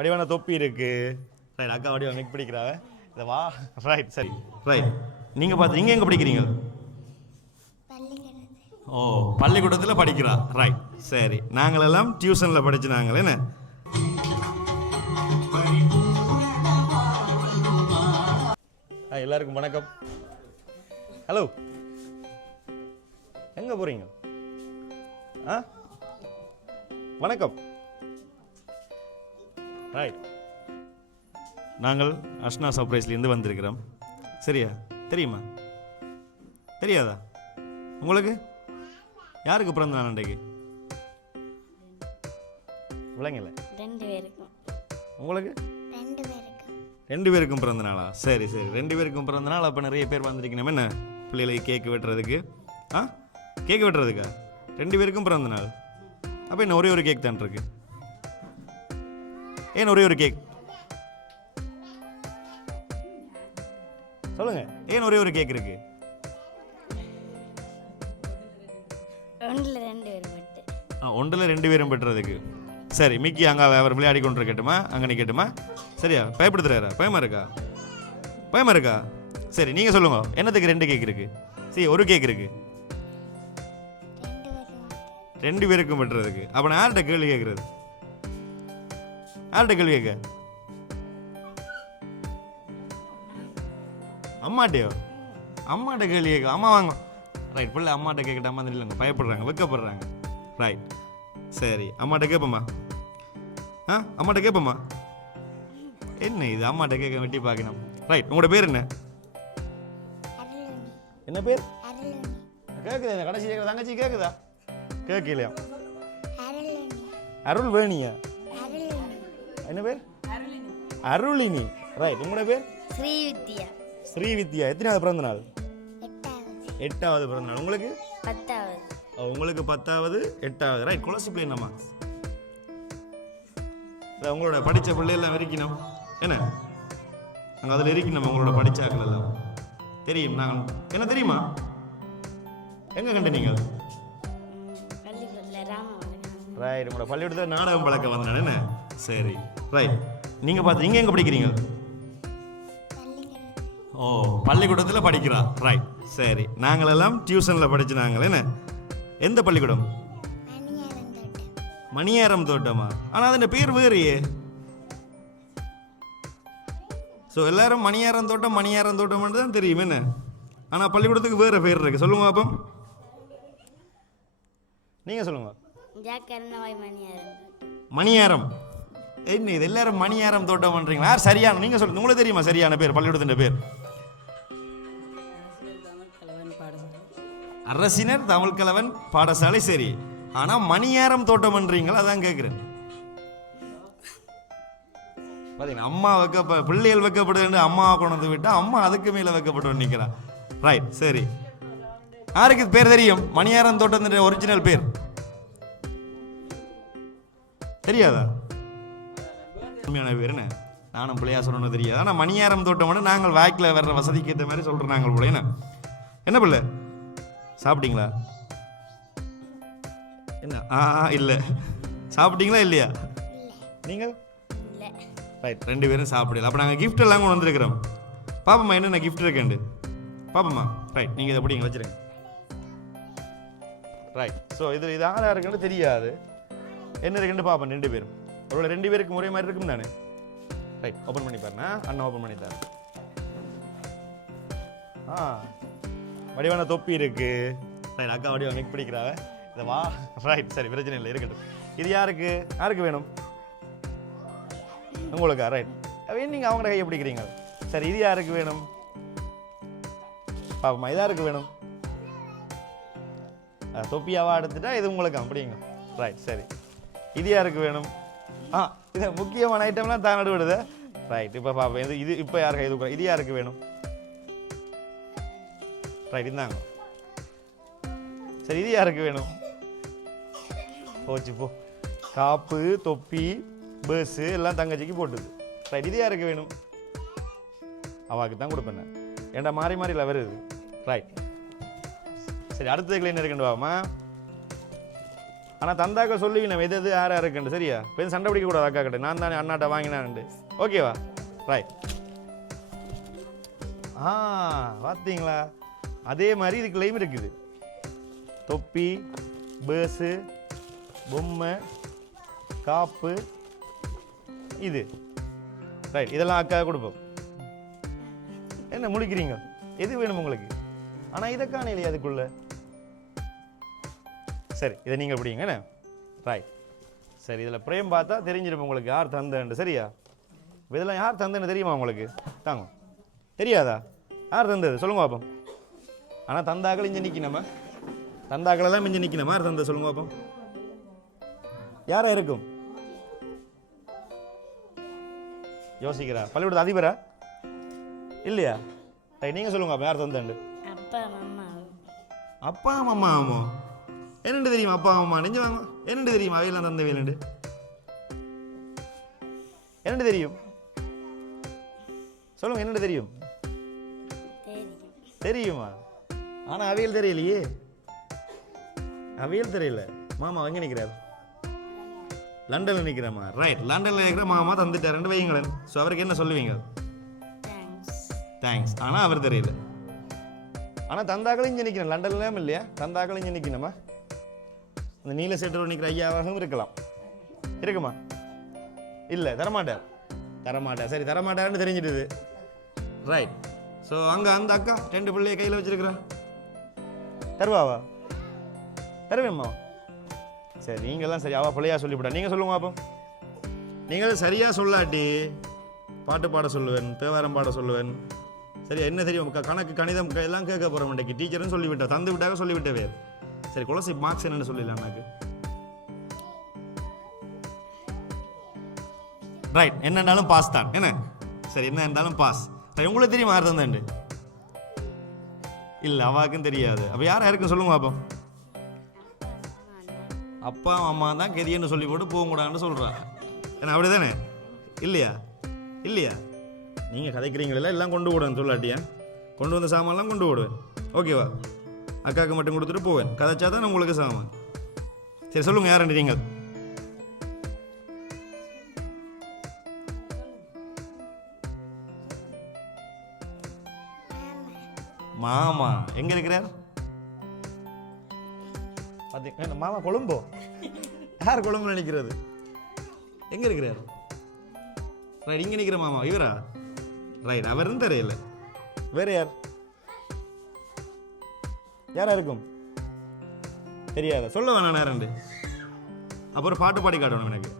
வடிவான தொப்பி இருக்கு. ரைட் அக்கா வடிவம் நெக் பிடிக்கிறாவ இதை வா. ரைட் சரி. ரைட் நீங்கள் பார்த்து நீங்கள் எங்கே படிக்கிறீங்க? ஓ பள்ளிக்கூடத்தில் படிக்கிறா. ரைட் சரி. நாங்களெல்லாம் டியூஷனில் படிச்சு நாங்கள் என்ன? எல்லாருக்கும் வணக்கம். ஹலோ எங்கே போகிறீங்க ஆ? வணக்கம். ரைட் நாங்கள் அஷ்னா சர்ப்ரைஸ்லேருந்து வந்திருக்கிறோம். சரியா? தெரியுமா? தெரியாதா? உங்களுக்கு? யாருக்கு பிறந்த நாள் அன்றைக்கு? விளங்கல ரெண்டு பேருக்கும் உங்களுக்கு? ரெண்டு பேருக்கும் ரெண்டு பேருக்கும் பிறந்த நாளா? சரி சரி. ரெண்டு பேருக்கும் பிறந்த நாள். அப்போ நிறைய பேர் வந்திருக்கணும். என்ன? பிள்ளைகளுக்கு கேக் வெட்டுறதுக்கு. ஆ? கேக் வெட்டுறதுக்கா? ரெண்டு பேருக்கும் பிறந்த நாள். அப்போ என்ன ஒரே ஒரு கேக் தான் இருக்கு ஏன் ஒரே ஒரு கேக்? சொல்லுங்க. ஏன் ஒரே ஒரு கேக் இருக்கு? ஒன்றில் ரெண்டு பேரும் பெற்றுறதுக்கு சரி மிக்கி அங்கே அவர் விளையாடி கொண்டு இருக்கட்டுமா அங்கே நிற்கட்டுமா சரியா பயப்படுத்துறாரா? பயமா இருக்கா? பயமா இருக்கா? சரி நீங்கள் சொல்லுங்க. என்னத்துக்கு ரெண்டு கேக் இருக்கு? சரி ஒரு கேக் இருக்கு. ரெண்டு பேருக்கும் பெற்றுறதுக்கு அப்போ நான் யார்கிட்ட கேள்வி கேட்குறது யார்கிட்ட கேள்வி கேட்க? அம்மாட்டையோ? அம்மாட்ட கேள்வி கேட்க. அம்மா வாங்க. ரைட் பிள்ளை அம்மாட்ட கேட்கட்ட அம்மா இல்லைங்க. பயப்படுறாங்க வெக்கப்படுறாங்க. ரைட் சரி அம்மாட்ட கேட்போம்மா ஆ அம்மாட்ட கேட்போம்மா என்ன இது? அம்மாட்ட கேட்க வெட்டி பார்க்கணும். ரைட் உங்களோட பேர் என்ன? என்ன பேர்? கேட்குது கடைசி கேட்குற தங்கச்சி கேட்குதா கேட்கலையா? அருள் வேணியா என்ன பேர்? அருளினி. ரைட் உங்களோட பேர்? ஸ்ரீ வித்யா ஸ்ரீ வித்யா எத்தனாவது பிறந்த நாள் எட்டாவது பிறந்த நாள் உங்களுக்கு? பத்தாவது. உங்களுக்கு பத்தாவது எட்டாவது. ரைட் குலசி பிள்ளை என்னம்மா உங்களோட படித்த பிள்ளையெல்லாம் இருக்கணும் என்ன? நாங்கள் அதில் இருக்கணும் உங்களோட படிச்சாக்கள் எல்லாம். தெரியும் நாங்கள் என்ன தெரியுமா? எங்கே கண்டு நீங்கள் ரைட் உங்களோட பள்ளிக்கூடத்தில் நாடகம் பழக்க வந்தேன். என்ன? சரி. ரைட் நீங்கள் பார்த்து நீங்கள் எங்கே படிக்கிறீங்க? ஓ பள்ளிக்கூடத்தில் படிக்கிறா. ரைட் சரி. நாங்களெல்லாம் டியூஷனில் படிச்சு நாங்கள் என்ன? எந்த பள்ளிக்கூடம்? மணியாரம் தோட்டம்? ஆனால் அதன் பேர் வேறையே ஸோ எல்லாரும் மணியாரம் தோட்டம் மணியாரம் தோட்டம் மட்டும் தான் தெரியும் என்ன? ஆனால் பள்ளிக்கூடத்துக்கு வேறு பேர் இருக்கு. சொல்லுங்க பாப்போம் நீங்கள் சொல்லுங்க. மணியாரம். என்ன இது எல்லாரும் மணியாரம் தோட்டம் பண்ணுறீங்களா யார் சரியான நீங்கள் சொல்லுங்க. உங்களுக்கு தெரியுமா சரியான பேர் பள்ளிக்கூடத்தின் பேர்? அரசினர் தமிழ் கலவன் பாடசாலை சரி. ஆனால் மணியாரம் தோட்டம் பண்ணுறீங்களா அதான் கேட்குறேன் பார்த்தீங்கன்னா அம்மா வைக்க பிள்ளைகள் வைக்கப்படுது அம்மாவை கொண்டு வந்து விட்டால் அம்மா அதுக்கு மேலே வைக்கப்பட்டு நிற்கிறா ரைட் சரி. யாருக்கு பேர் தெரியும்? மணியாரம் தோட்டம் ஒரிஜினல் பேர். தெரியாதா? உண்மையான பேர் என்ன? நானும் பிள்ளையா சொல்லணும் தெரியாது. ஆனால் மணியாரம் தோட்டம் நாங்கள் வாய்க்கில் வர்ற வசதிக்கு ஏற்ற மாதிரி சொல்கிறோம் நாங்கள் போல என்ன? என்ன பிள்ளை? சாப்பிட்டீங்களா? என்ன? ஆ இல்லை. சாப்பிட்டீங்களா இல்லையா? நீங்கள்? ரைட் ரெண்டு பேரும் சாப்பிடல. அப்போ நாங்கள் gift எல்லாம் கொண்டு வந்திருக்கிறோம். பாப்பம்மா என்னென்ன gift இருக்குண்டு பாப்பம்மா. ரைட் நீங்கள் இதை பிடிங்க வச்சிருங்க. ரைட் ஸோ இது இது யாரா இருக்குன்னு தெரியாது. என்ன இருக்குன்னு பார்ப்போம் ரெண்டு பேரும். ஒருவேளை ரெண்டு பேருக்கு முறை மாதிரி இருக்கும் தானே? ரைட் ஓப்பன் பண்ணி பாருங்க அண்ணன் ஓப்பன் பண்ணி தரேன். ஆ. வடிவான தொப்பி இருக்கு. ரைட் அக்கா வடிவம் நெக் பிடிக்கிறாவ இதை வா. ரைட் சரி பிரச்சனை இல்லை இருக்கட்டும். இது யாருக்கு? யாருக்கு வேணும்? உங்களுக்கா? ரைட் நீங்கள் அவங்கள கையை பிடிக்கிறீங்க. சரி இது யாருக்கு வேணும்? பாப்பமா இது யாருக்கு வேணும்? தொப்பியாவா எடுத்துட்டா இது உங்களுக்கு? அப்படிங்க. ரைட் சரி. இது யாருக்கு வேணும்? ஆ இது முக்கியமான ஐட்டம்லாம் தான் நடுவிடுது. ரைட் இப்போ பார்ப்பேன் இது இது இப்போ யாருக்கு இது இது யாருக்கு வேணும்? ரைட் இந்தாங்க. சரி இது யாருக்கு வேணும்? போச்சு போ. காப்பு தொப்பி பேர்ஸு எல்லாம் தங்கச்சிக்கு போட்டுது. ரைட் இது யாருக்கு வேணும்? அவாக்கு தான் கொடுப்பேன் ஏன்டா மாறி மாறி இல்லை வருது ரைட் சரி அடுத்தது என்ன இருக்குன்னு வாமா. ஆனால் தந்தாக்க சொல்லுவீங்க எது எது யாரா இருக்குன்னு சரியா? இப்போ சண்டை பிடிக்கக்கூடாது அக்கா கிட்ட நான் தானே அண்ணாட்ட வாங்கினான்ட்டு ஓகேவா ரைட் ஆ பார்த்தீங்களா அதே மாதிரி இது லைம் இருக்குது. தொப்பி பேர்ஸு பொம்மை காப்பு இது. ரைட் இதெல்லாம் அக்கா கொடுப்போம். என்ன முழிக்கிறீங்க எது வேணும் உங்களுக்கு? ஆனால் இதை காணையிலையே அதுக்குள்ளே? சரி இதை நீங்கள் பிடிங்க என்ன? ரைட் சரி இதில் பிரேம் பார்த்தா தெரிஞ்சிடும் உங்களுக்கு யார் தந்தேன்னு சரியா? இதெல்லாம் யார் தந்தேன்னு தெரியுமா உங்களுக்கு? தாங்க. தெரியாதா? யார் தந்தது? சொல்லுங்க பாப்போம். ஆனால் தந்தாக்கள் இங்கே நிற்கணுமா தந்தாக்களெல்லாம் இங்கே நிற்கணுமா யார் தந்தது சொல்லுங்க பாப்போம். யாரா இருக்கும்? யோசிக்கிறா. பள்ளிக்கூடத்து அதிபரா? இல்லையா? நீங்கள் சொல்லுங்க அப்போ யார் தந்தேன்னு. அப்பா அம்மா அப்பா அம்மா ஆமோ என்னண்டு தெரியுமா? அப்பா அம்மா நெஞ்சு வாங்க. என்னண்டு தெரியுமா? அவையெல்லாம் தந்த வேலுண்டு என்னண்டு தெரியும்? சொல்லுங்க என்னண்டு தெரியும்? தெரியும். தெரியுமா? ஆனா அவியல் தெரியலையே. அவியல் தெரியல. மாமா எங்க நிக்கிறார்? லண்டன்ல நிக்கிறமா? ரைட் லண்டன்ல நிக்கிற மாமா தந்துட்டாருன்னு வைங்களேன் ஸோ அவருக்கு என்ன சொல்லுவீங்க? தேங்க்ஸ் தேங்க்ஸ் ஆனா அவர் தெரியல. ஆனா தந்தாக்களும் இங்கே நிற்கணும் லண்டன்லாம் இல்லையா? தந்தாக்களும் இங்கே நிற்கணுமா அந்த நீல செட்டர் நிற்கிற ஐயாவாகவும் இருக்கலாம். இருக்குமா? இல்லை தரமாட்டார். தரமாட்டார். சரி தரமாட்டார்னு தெரிஞ்சிடுது. ரைட் ஸோ அங்கே அந்த அக்கா ரெண்டு பிள்ளைய கையில் வச்சிருக்கிறா. தருவாவா? தருவேம்மா சரி நீங்கள்லாம் சரி அவள் பிள்ளையா சொல்லிவிடா. நீங்கள் சொல்லுங்க அப்போ நீங்கள் சரியாக சொல்லாட்டி பாட்டு பாட சொல்லுவேன் தேவாரம் பாட சொல்லுவேன். சரி என்ன தெரியும்? க- கணக்கு கணிதம் க- எல்லாம் கேட்க போகிறோம் இன்றைக்கு. டீச்சர்னு சொல்லிவிட்டா தந்து விட்டாக சொல்லிவிட்டவே? சரி குலசி மார்க்ஸ் என்னன்னு சொல்லிடலாம் எனக்கு. ரைட் என்னன்னாலும் பாஸ் தான். என்ன? சரி என்ன இருந்தாலும் பாஸ் சரி உங்களுக்கு தெரியுமா யார் தந்தேன்ட்டு இல்லை அவாக்கும் தெரியாது. அப்போ யார் யாருக்கும் சொல்லுங்க அப்போ அப்பா அம்மா தான் கெதியன்னு சொல்லி போட்டு போகக்கூடாதுன்னு சொல்கிறா ஏன்னா அப்படி தானே இல்லையா? இல்லையா? நீங்கள் கதைக்கிறீங்களா? எல்லாம் கொண்டு விடுவேன் சொல்லாட்டியா? கொண்டு வந்த சாமான்லாம் கொண்டு விடுவேன் ஓகேவா அக்காவுக்கு மட்டும் கொடுத்துட்டு போவேன். கதைச்சா தான் உங்களுக்கு சமம் சரி சொல்லுங்கள் யார் நீங்கள்? மாமா எங்க இருக்கிறார்? பாத்தி- மாமா கொழும்போ? யார் கொழும்பு நினைக்கிறது எங்க இருக்கிறார்? ரைட் இங்க நிக்கிற மாமா இவரா? ரைட் அவர் அவரும் தெரியல வேற யார்? யாரா இருக்கும் தெரியாத. சொல்ல வேணாம் நேரண்டு அப்புறம் பாட்டு பாடி காட்டணும் எனக்கு.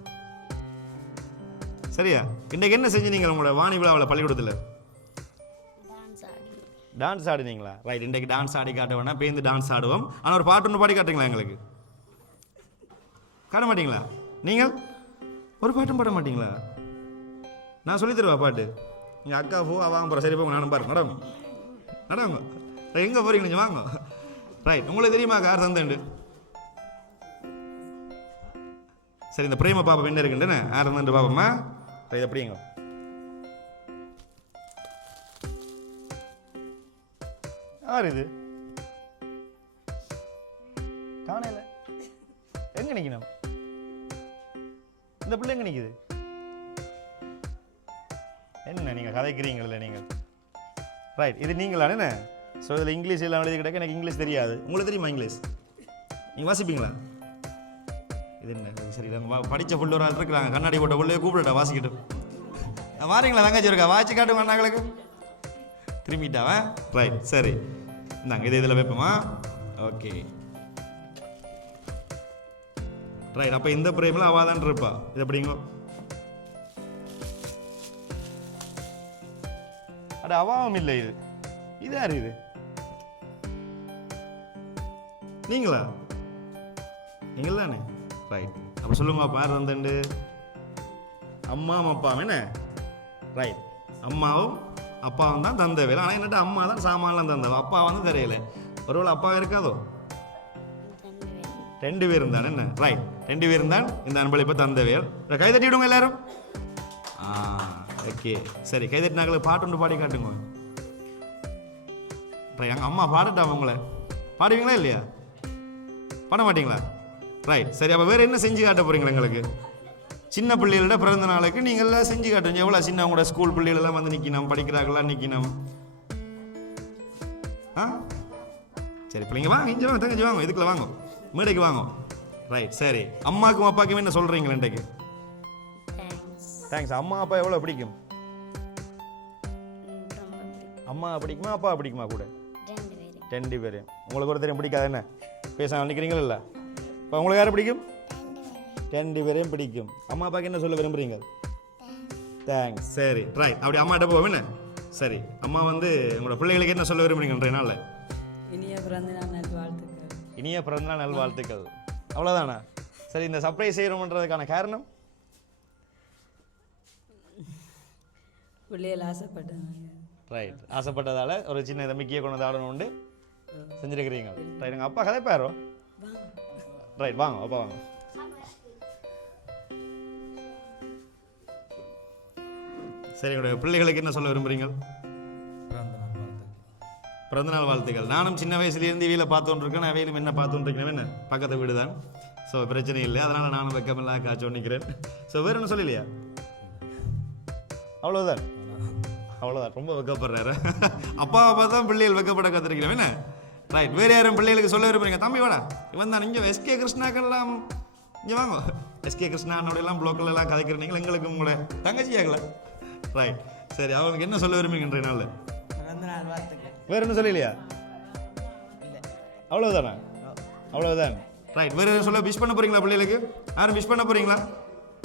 சரியா? இன்னைக்கு என்ன செஞ்சீங்க உங்களோட வாணி விழாவில் பள்ளிக்கூடத்தில்? டான்ஸ் ஆடி. டான்ஸ் ஆடுனீங்களா? ரைட் இன்றைக்கு டான்ஸ் ஆடி காட்ட வேணா பேருந்து டான்ஸ் ஆடுவோம். ஆனால் ஒரு பாட்டு ஒன்று பாடி காட்டுங்களா எங்களுக்கு? காட்ட மாட்டீங்களா? நீங்கள் ஒரு பாட்டும் பாட மாட்டீங்களா? நான் சொல்லி தருவா பாட்டு? எங்கள் அக்கா பூ வாங்க போகிற சரி போங்க நானும் பாரு நடங்க. நடங்க. எங்கே போறீங்க கொஞ்சம் வாங்க. ரைட் உங்களுக்கு தெரியுமா கார் சந்தைண்டு சரி இந்த பிரேம பாப்பா என்ன இருக்குன்னு ஆர் சந்தைண்டு பாப்போம்மா? ரைட் அப்படிங்க யார் இது? காணல எங்க நிக்கணும்? இந்த பிள்ளை எங்க நிக்குது? என்ன நீங்கள் கதைக்கிறீங்களே நீங்கள்? ரைட் இது நீங்களா என்ன? ஸோ இதில் இங்கிலீஷ் எல்லாம் எழுதி கிடக்க எனக்கு இங்கிலீஷ் தெரியாது. உங்களுக்கு தெரியுமா இங்கிலீஷ் நீங்கள் வாசிப்பீங்களா? இது என்ன? சரி நாங்கள் படித்த புள்ள ஒரு ஆள் இருக்கிறாங்க. கண்ணாடி போட்ட பிள்ளைய கூப்பிடட்டா வாசிக்கிட்டு வாரீங்களா தங்கச்சி இருக்கா வாசி காட்டுங்க அண்ணாங்களுக்கு திரும்பிட்டாவா ரைட் சரி. இந்தாங்க இது இதில் வைப்போமா? ஓகே ரைட் அப்போ இந்த பிரேமில் அவள் தான் இருப்பா. இது எப்படிங்கோ அட அவாவும் இல்லை இது. இது யாரு இது. நீங்களா? நீங்கள் தானே ரைட் அப்போ சொல்லுங்க அப்போ யார் வந்துண்டு அம்மாவும் அப்பாவும் என்ன? ரைட் அம்மாவும் அப்பாவும் தான் தந்தவையில் ஆனால் என்னட்ட அம்மா தான் சாமான்லாம் தந்தவ அப்பா வந்து தெரியல. ஒருவேளை அப்பா இருக்காதோ? ரெண்டு பேரும் ரெண்டு தான் என்ன? ரைட் ரெண்டு பேரும் தான் இந்த அன்பளிப்பை தந்தவையல் கை தட்டி விடுங்க எல்லாரும். ஆ ஓகே சரி கை தட்டினாக்களுக்கு பாட்டு ஒன்று பாடி காட்டுங்க. எங்கள் அம்மா பாடட்டா உங்களை? பாடுவீங்களா இல்லையா? பாட மாட்டீங்களா? ரைட் சரி அப்போ வேறு என்ன செஞ்சு காட்ட போறீங்களா எங்களுக்கு? சின்ன பிள்ளைகளோட பிறந்த நாளுக்கு நீங்கள் எல்லாம் செஞ்சு காட்டுங்க. எவ்வளோ சின்ன உங்களோட ஸ்கூல் பிள்ளைகள் எல்லாம் வந்து நிற்கணும் படிக்கிறாங்களா நிற்கணும் ஆ? சரி பிள்ளைங்க வாங்க இங்கே வாங்க தங்கச்சி வாங்க இதுக்குள்ள வாங்க. மேடைக்கு வாங்க. ரைட் சரி. அம்மாக்கும் அப்பாக்கும் என்ன சொல்கிறீங்களா இன்றைக்கு? தேங்க்ஸ் அம்மா அப்பா எவ்வளோ பிடிக்கும்? அம்மா பிடிக்குமா அப்பா பிடிக்குமா கூட? ரெண்டு பேரும் உங்களுக்கு ஒருத்தரையும் பிடிக்காது என்ன? பேச நிற்கிறீங்களா இல்லை இப்போ உங்களுக்கு யாரை பிடிக்கும்? ரெண்டு பேரையும் பிடிக்கும். அம்மா அப்பாவுக்கு என்ன சொல்ல விரும்புறீங்க? தேங்க்ஸ் சரி ரைட் அப்படி அம்மாட்ட போவோம் என்ன? சரி அம்மா வந்து உங்களோட பிள்ளைகளுக்கு என்ன சொல்ல விரும்புறீங்கன்ற நாளில்? இனிய பிறந்த நாள் நல்வாழ்த்துக்கள். இனிய பிறந்தநாள் நல்வாழ்த்துக்கள். அவ்வளோதானா சரி இந்த சர்ப்ரைஸ் செய்யணுன்றதுக்கான காரணம்? பிள்ளைகள் ஆசைப்பட்டனாங்க ரைட் ஆசைப்பட்டதால ஒரு சின்ன இதை மிக்கிய கொண்டு ஆடணும்னு செஞ்சுருக்கிறீங்க. ரைட் எங்கள் அப்பா கதைப்பாரோ. ரைட் வாங்க அப்பா வாங்க. சரி உங்களுடைய பிள்ளைகளுக்கு என்ன சொல்ல விரும்புறீங்க? பிறந்தநாள் வாழ்த்துக்கள். நானும் சின்ன வயசுலேருந்து இவையில பார்த்துட்டு இருக்கேன் அவையிலும் என்ன பார்த்துட்டு இருக்கேன் என்ன? பக்கத்து வீடு தான் ஸோ பிரச்சனை இல்லை. அதனால் நானும் வெக்கமில்லா காய்ச்சி நிற்கிறேன் ஸோ வேறு ஒன்றும் சொல்லலையா? அவ்வளோதான் அவ்வளோதான் ரொம்ப வெக்கப்படுறாரு. அப்பா அப்பா தான் பிள்ளைகள் வெக்கப்பட கற்றுருக்கிறேன் என்ன? ரைட் வேறு யாரும் பிள்ளைகளுக்கு சொல்ல விரும்புறீங்க தம்பி வாடா இவன் தான் இங்கே எஸ்கே கிருஷ்ணாக்கெல்லாம் இங்கே வாங்க எஸ்கே கிருஷ்ணானோட எல்லாம் ப்ளோக்கில் எல்லாம் கதைக்கிறீங்க எங்களுக்கு உங்களை தங்கச்சி ஆகல ரைட் சரி அவங்களுக்கு என்ன சொல்ல விரும்புகின்ற நாள் வேற என்ன சொல்லலையா அவ்வளவுதானா அவ்வளவுதான் ரைட் வேற எதுவும் சொல்ல விஷ் பண்ண போறீங்களா பிள்ளைகளுக்கு யாரும் விஷ் பண்ண போறீங்களா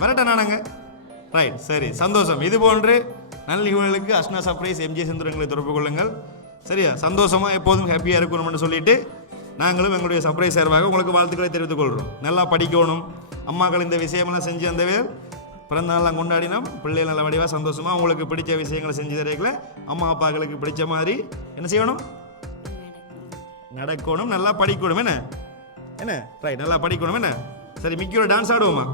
வரட்டா நானாங்க ரைட் சரி சந்தோஷம் இது போன்று நல்ல நிகழ்வுகளுக்கு அஷ்னா சர்ப்ரைஸ் எம்ஜி செந்துரங்களை தொடர்பு கொள்ளுங்கள் சரியா? சந்தோஷமாக எப்போதும் ஹாப்பியாக இருக்கணும்னு சொல்லிட்டு நாங்களும் எங்களுடைய சர்ப்ரைஸ் சார்பாக உங்களுக்கு வாழ்த்துக்களை தெரிவித்துக் கொள்கிறோம் நல்லா படிக்கணும். அம்மாக்கள் இந்த விஷயமெல்லாம் செஞ்சு அந்த பேர் பிறந்த நாள்லாம் கொண்டாடினோம். பிள்ளைகள் நல்ல வடிவாக சந்தோஷமாக உங்களுக்கு பிடிச்ச விஷயங்களை செஞ்சு தரீங்கள அம்மா அப்பாக்களுக்கு பிடிச்ச மாதிரி என்ன செய்யணும்? நடக்கணும். நல்லா படிக்கணும். என்ன? என்ன? ரைட் நல்லா படிக்கணும். என்ன? சரி மிக்கியோட டான்ஸ் ஆடுவோமா?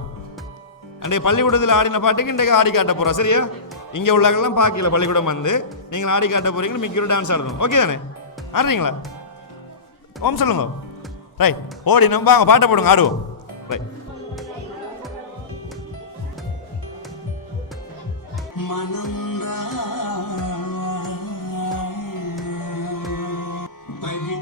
அன்றைய பள்ளிக்கூடத்தில் ஆடின பாட்டுக்கு இன்றைக்கு ஆடி காட்ட போகிறோம் சரியா? இங்கே உள்ளவங்களாம் பார்க்கல பள்ளிக்கூடம் வந்து. நீங்கள் ஆடி காட்ட போகிறீங்க மிக்கரும் டான்ஸ் ஆடணும். ஓகே தானே? ஆடுறீங்களா? ஓம் சொல்லுங்க. ரைட் ஓடி நம்ம வாங்க பாட்டை போடுங்க ஆடுவோம். ரைட் மனம் பழி